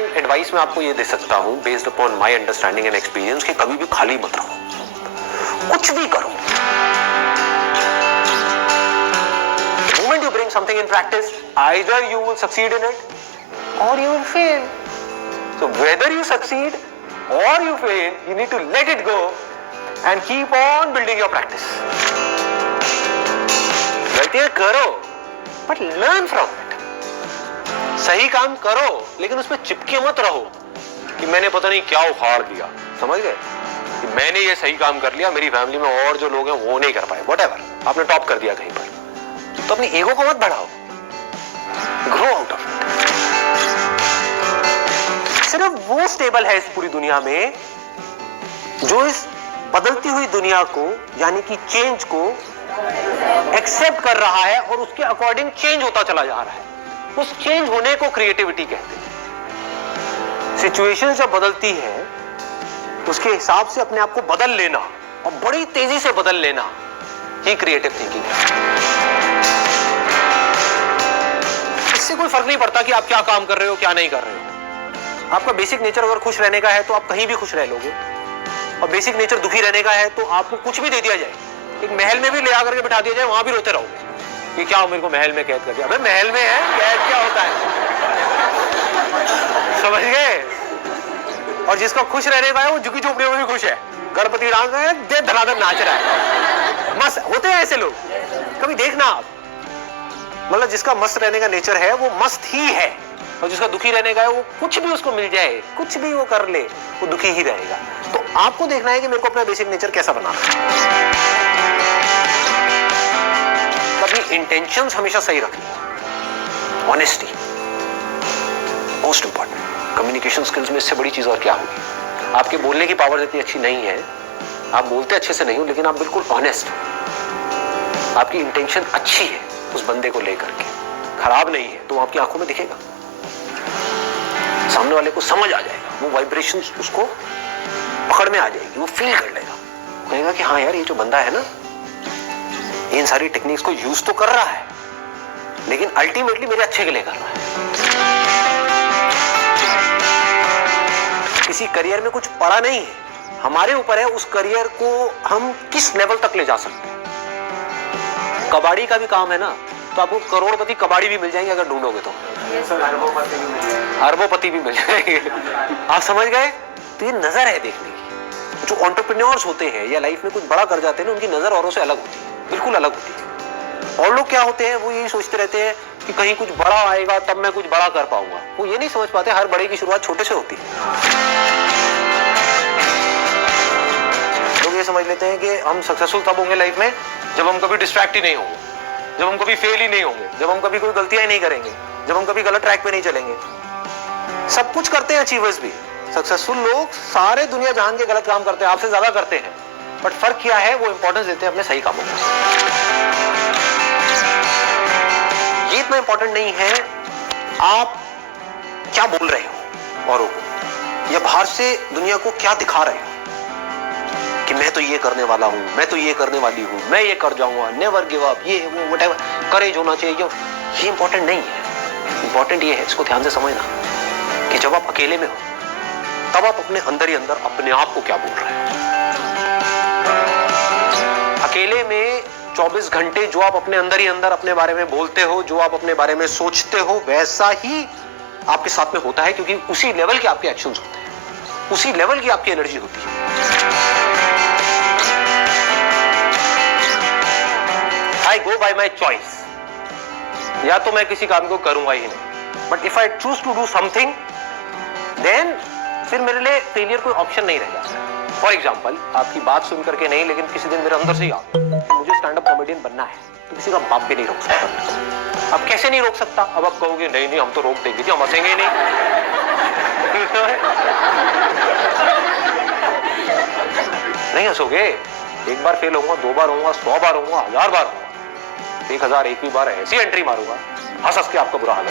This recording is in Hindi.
इंपॉर्टेंट एडवाइस मैं आपको ये दे सकता हूं based upon my understanding and experience कि कभी भी खाली मत रहो, कुछ भी करो। The moment you bring something in practice, either you will succeed in it or you will fail. So whether you succeed or you fail, you need to let it go and keep on building your practice. गलतियां करो but learn from it. सही काम करो लेकिन उसमें चिपके मत रहो कि मैंने पता नहीं क्या उखाड़ दिया, समझ गए कि मैंने ये सही काम कर लिया, मेरी फैमिली में और जो लोग हैं वो नहीं कर पाए, व्हाटएवर, आपने टॉप कर दिया कहीं पर, तो अपनी ईगो को मत बढ़ाओ, ग्रो आउट ऑफ इट। सिर्फ वो स्टेबल है इस पूरी दुनिया में जो इस बदलती हुई दुनिया को यानी कि चेंज को एक्सेप्ट कर रहा है और उसके अकॉर्डिंग चेंज होता चला जा रहा है। उस चेंज होने को क्रिएटिविटी कहते हैं। सिचुएशन जब बदलती है उसके हिसाब से अपने आप को बदल लेना और बड़ी तेजी से बदल लेना ही क्रिएटिव थिंकिंग है। इससे कोई फर्क नहीं पड़ता कि आप क्या काम कर रहे हो क्या नहीं कर रहे हो। आपका बेसिक नेचर अगर खुश रहने का है तो आप कहीं भी खुश रह लोगे, और बेसिक नेचर दुखी रहने का है तो आपको कुछ भी दे दिया जाए, एक महल में भी ले आकर के बिठा दिया जाए, वहां भी रोते रहोगे कि क्या मेरे को महल में कैद कर दिया। अबे महल में है, कैद क्या होता है, समझ गए। और जिसका खुश रहने का है वो झुकी झोपड़ियों में भी खुश है, गणपति डांस है, दे धनाधन नाच रहा है, मस्त होते हैं ऐसे लोग। कभी देखना आप, मतलब जिसका मस्त रहने का नेचर है वो मस्त ही है, और जिसका दुखी रहने का है वो कुछ भी उसको मिल जाए, कुछ भी वो कर ले, वो दुखी ही रहेगा। तो आपको देखना है कि मेरे को अपना बेसिक नेचर कैसा बनाना है। अपनी इंटेंशंस हमेशा सही रखनी, honesty most important. Communication skills में इससे बड़ी चीज और क्या होगी। आपके बोलने की पावर इतनी अच्छी नहीं है, आप बोलते अच्छे से नहीं हो, लेकिन आप बिल्कुल ऑनेस्ट हो, आपकी इंटेंशन अच्छी है उस बंदे को लेकर के, खराब नहीं है, तो आपकी आंखों में दिखेगा, सामने वाले को समझ आ जाएगा, वो वाइब्रेशन उसको पकड़ में आ जाएगी, वो फील कर लेगा, कहेगा कि हाँ यार ये जो बंदा है ना इन सारी टेक्निक्स को यूज तो कर रहा है लेकिन अल्टीमेटली मेरे अच्छे के लिए कर रहा है। किसी करियर में कुछ पड़ा नहीं है, हमारे ऊपर है उस करियर को हम किस लेवल तक ले जा सकते हैं। कबाड़ी का भी काम है ना, तो आपको करोड़पति कबाड़ी भी मिल जाएंगे अगर ढूंढोगे तो, अरबोपति भी मिल जाएंगे। आप समझ गए। तो ये नजर है देखने की। जो एंटरप्रेन्योर्स होते हैं या लाइफ में कुछ बड़ा कर जाते हैं ना, उनकी नजर औरों से अलग होती है, बिल्कुल अलग होती है। और लोग क्या होते हैं, वो यही सोचते रहते हैं कि कहीं कुछ बड़ा आएगा तब मैं कुछ बड़ा कर पाऊंगा। वो ये नहीं समझ पाते हर बड़े की शुरुआत छोटे से होती है। लोग ये समझ लेते हैं कि हम सक्सेसफुल तब होंगे लाइफ में जब हम कभी डिस्ट्रैक्ट ही नहीं होंगे, जब हम कभी फेल ही नहीं होंगे, जब हम कभी कोई गलतियां ही नहीं करेंगे, जब हम कभी गलत ट्रैक पे नहीं चलेंगे। सब कुछ करते हैं अचीवर्स भी, सक्सेसफुल लोग सारे दुनिया जहान के गलत काम करते हैं, आपसे ज्यादा करते हैं, बट फर्क क्या है, वो इंपॉर्टेंस देते हैं अपने सही कामों को। ये इतना इंपॉर्टेंट नहीं है आप क्या बोल रहे हो औरों को, या बाहर से दुनिया को क्या दिखा रहे हो कि मैं तो ये करने वाला हूं, मैं तो ये करने वाली हूं, मैं ये कर जाऊंगा, नेवर गिव अप, ये वो व्हाटएवर, करेज होना चाहिए। ये इंपॉर्टेंट नहीं है। इंपॉर्टेंट ये है, इसको ध्यान से समझना, कि जब आप अकेले में हो तब आप अपने अंदर ही अंदर अपने आप को क्या बोल रहे हो। अकेले में 24 घंटे जो आप अपने अंदर ही अंदर अपने बारे में बोलते हो, जो आप अपने बारे में सोचते हो, वैसा ही आपके साथ में होता है, क्योंकि उसी लेवल के आपके एक्शंस होते हैं, उसी लेवल की आपकी एनर्जी होती है। आई गो बाय माई चॉइस, या तो मैं किसी काम को करूंगा ही नहीं, but if I choose to do something then फिर मेरे लिए फेलियर कोई ऑप्शन नहीं रह जाता। फॉर एग्जाम्पल, आपकी बात सुन करके नहीं, लेकिन किसी दिन मेरे अंदर से ही आता कि मुझे स्टैंड अप कॉमेडियन बनना है, तो किसी का बाप भी नहीं रोक सकता। अब कैसे नहीं रोक सकता, अब आप कहोगे नहीं नहीं हम तो रोक देंगे जी, हम हंसेंगे ही नहीं। नहीं हंसोगे, एक बार फेल होऊंगा, 2 बार होऊंगा, 100 बार होऊंगा, 1000 बार होऊंगा, 1001वीं बार ऐसी एंट्री मारूंगा, हंस हंस के आपका बुरा हाल